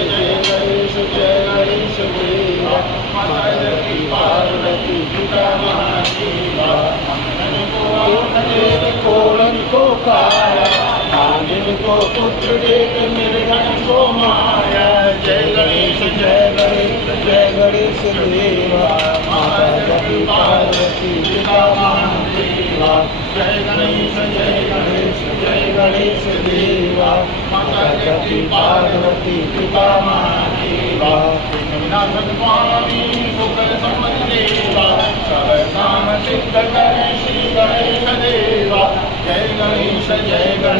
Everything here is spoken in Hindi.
जय गणेश देवा माता की पार्वती पिता महादेवा कोलन को काया महादेव को पुत्र देख निर्धन को माया जय गणेश देवा माता की पार्वती पिता महादेवा जय गणेश देवा माता की पार्वती पिता महादेवा स्वामी सुखद सम्मति देवा सब काम सिद्ध करे श्री गणेश देवा जय गणेश देवा